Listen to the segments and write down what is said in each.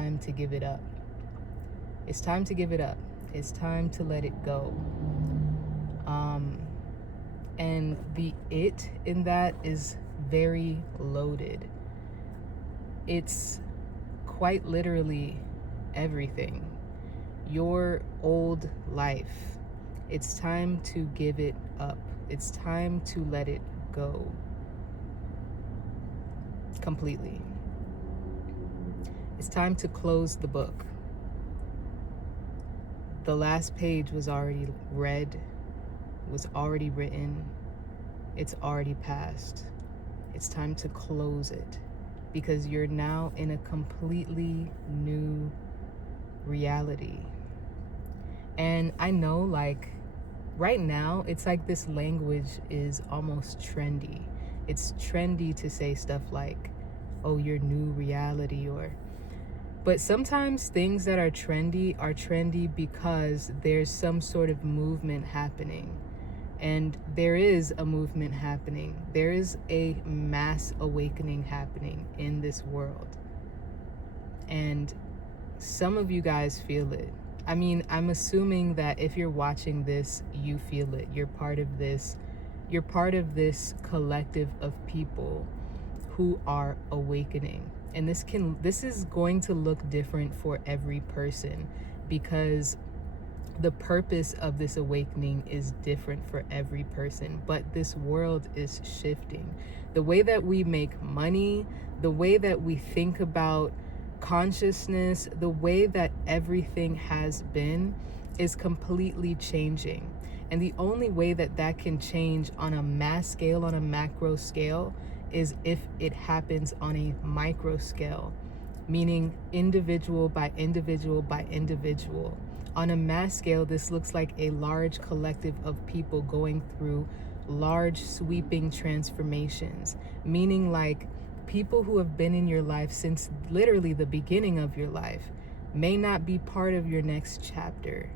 time to give it up. It's time to give it up. It's time to let it go. And the it in that is very loaded. It's quite literally everything. Your old life. It's time to give it up. It's time to let it go completely. It's time to close the book. The last page was already read, was already written, it's already passed. It's time to close it because you're now in a completely new reality. And I know, like, right now, it's like this language is almost trendy. It's trendy to say stuff like, oh, your new reality, but sometimes things that are trendy because there's some sort of movement happening. And there is a movement happening. There is a mass awakening happening in this world. And some of you guys feel it. I mean, I'm assuming that if you're watching this, you feel it. You're part of this. You're part of this collective of people who are awakening. And this is going to look different for every person because the purpose of this awakening is different for every person, but this world is shifting. The way that we make money, the way that we think about consciousness, the way that everything has been is completely changing. And the only way that that can change on a mass scale, on a macro scale, is if it happens on a micro scale, meaning individual by individual by individual. On a mass scale, this looks like a large collective of people going through large sweeping transformations, meaning like people who have been in your life since literally the beginning of your life may not be part of your next chapter.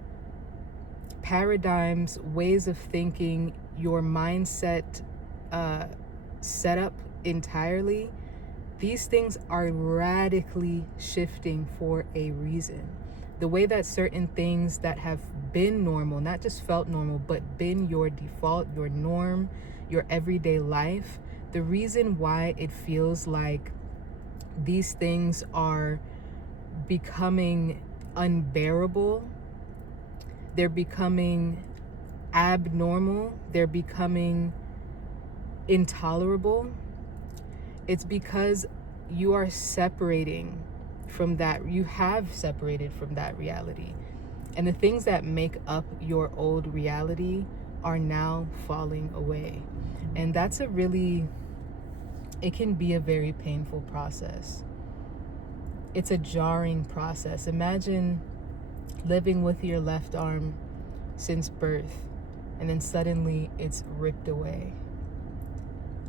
Paradigms, ways of thinking, your mindset set up entirely, these things are radically shifting for a reason. The way that certain things that have been normal, not just felt normal, but been your default, your norm, your everyday life, the reason why it feels like these things are becoming unbearable, they're becoming abnormal, they're becoming intolerable, it's because you are separating from that. You have separated from that reality, and the things that make up your old reality are now falling away. And that's it can be a very painful process. It's a jarring process. Imagine living with your left arm since birth and then suddenly it's ripped away.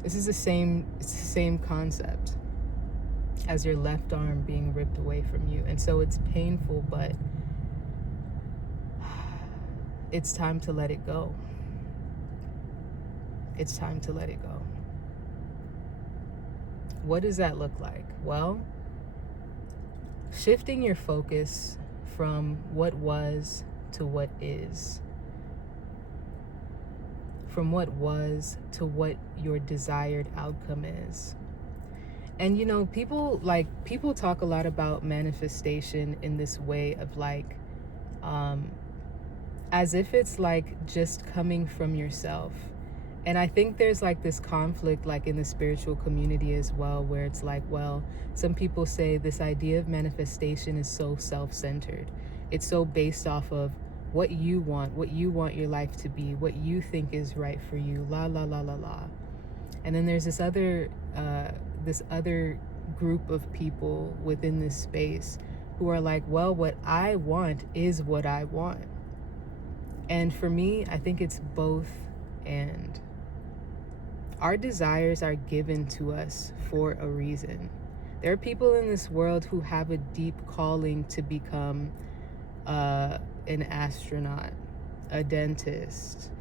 It's the same concept as your left arm being ripped away from you. And so it's painful, but it's time to let it go. It's time to let it go. What does that look like? Well, shifting your focus from what was to what is. From what was to what your desired outcome is. And you know, people talk a lot about manifestation in this way of like, as if it's like just coming from yourself. And I think there's like this conflict like in the spiritual community as well, where it's like, well, some people say this idea of manifestation is so self-centered. It's so based off of what you want your life to be, what you think is right for you, la la la la la. And then there's this other group of people within this space who are like, well, what I want is what I want. And for me, I think it's both and. Our desires are given to us for a reason. There are people in this world who have a deep calling to become an astronaut, a dentist,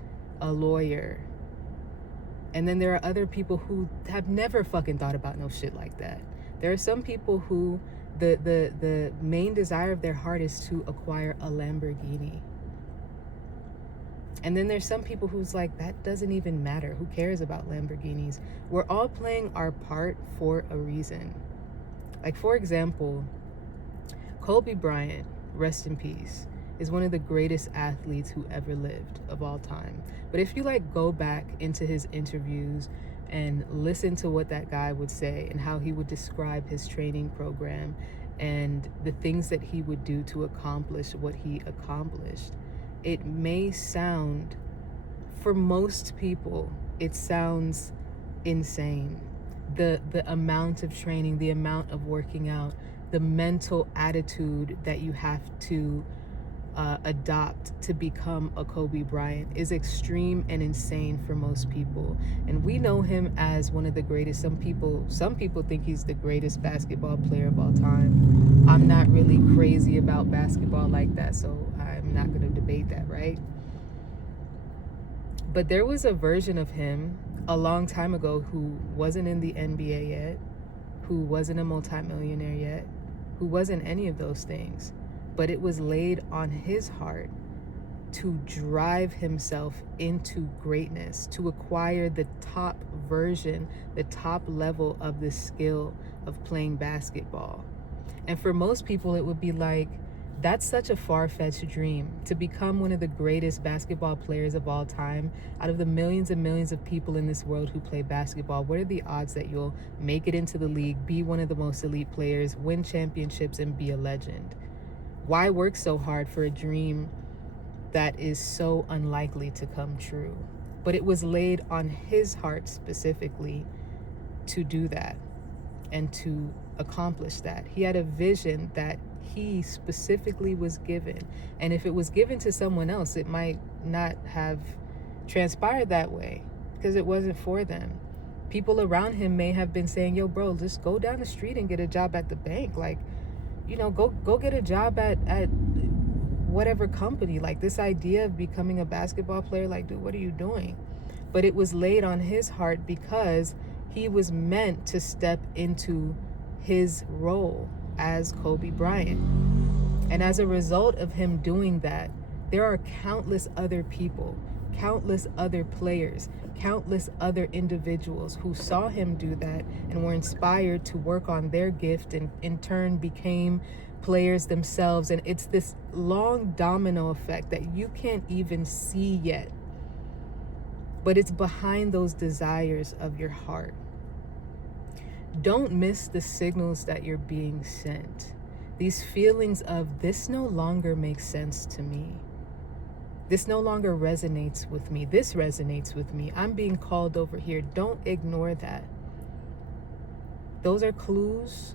a lawyer. And then there are other people who have never fucking thought about no shit like that. There are some people who The main desire of their heart is to acquire a Lamborghini. And then there's some people who's like, that doesn't even matter. Who cares about Lamborghinis? We're all playing our part for a reason. Like, for example, Kobe Bryant, rest in peace, is one of the greatest athletes who ever lived of all time. But if you like go back into his interviews and listen to what that guy would say and how he would describe his training program and the things that he would do to accomplish what he accomplished, it may sound, for most people, it sounds insane. The amount of training, the amount of working out, the mental attitude that you have to adopt to become a Kobe Bryant is extreme and insane for most people. And we know him as one of the greatest. Some people think he's the greatest basketball player of all time. I'm not really crazy about basketball like that, so I'm not going to debate that, right? But there was a version of him a long time ago who wasn't in the NBA yet, who wasn't a multimillionaire yet, who wasn't any of those things. But it was laid on his heart to drive himself into greatness, to acquire the top version, the top level of the skill of playing basketball. And for most people, it would be like, that's such a far-fetched dream, to become one of the greatest basketball players of all time. Out of the millions and millions of people in this world who play basketball, what are the odds that you'll make it into the league, be one of the most elite players, win championships, and be a legend? Why work so hard for a dream that is so unlikely to come true? But it was laid on his heart specifically to do that and to accomplish that. He had a vision that he specifically was given. And if it was given to someone else, it might not have transpired that way because it wasn't for them. People around him may have been saying, yo, bro, just go down the street and get a job at the bank. Like, you know, go get a job at whatever company. Like, this idea of becoming a basketball player, like, dude, what are you doing? But it was laid on his heart because he was meant to step into his role as Kobe Bryant. And as a result of him doing that, there are countless other people, countless other players, countless other individuals who saw him do that and were inspired to work on their gift and in turn became players themselves. And it's this long domino effect that you can't even see yet, but it's behind those desires of your heart. Don't miss the signals that you're being sent. These feelings of, this no longer makes sense to me. This no longer resonates with me. This resonates with me. I'm being called over here. Don't ignore that. Those are clues.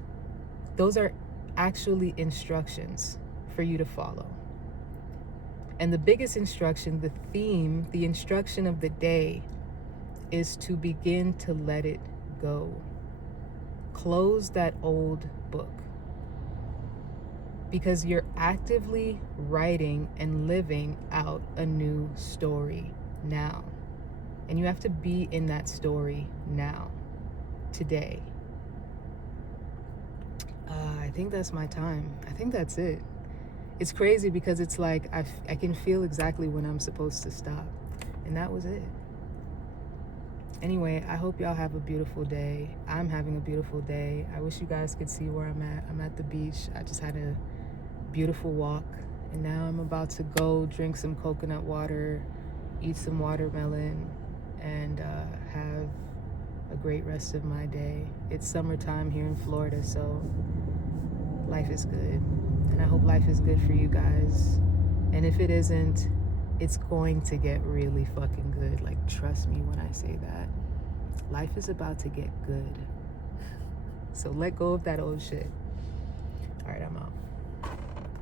Those are actually instructions for you to follow. And the biggest instruction, the theme, the instruction of the day is to begin to let it go. Close that old book. Because you're actively writing and living out a new story now. And you have to be in that story now, today. I think that's my time. I think that's it. It's crazy because it's like I can feel exactly when I'm supposed to stop. And that was it. Anyway, I hope y'all have a beautiful day. I'm having a beautiful day. I wish you guys could see where I'm at. I'm at the beach. I just had a beautiful walk. And now I'm about to go drink some coconut water, eat some watermelon, and have a great rest of my day. It's summertime here in Florida, so life is good. And I hope life is good for you guys. And if it isn't, it's going to get really fucking good. Like, trust me when I say that. Life is about to get good. So let go of that old shit. All right, I'm out.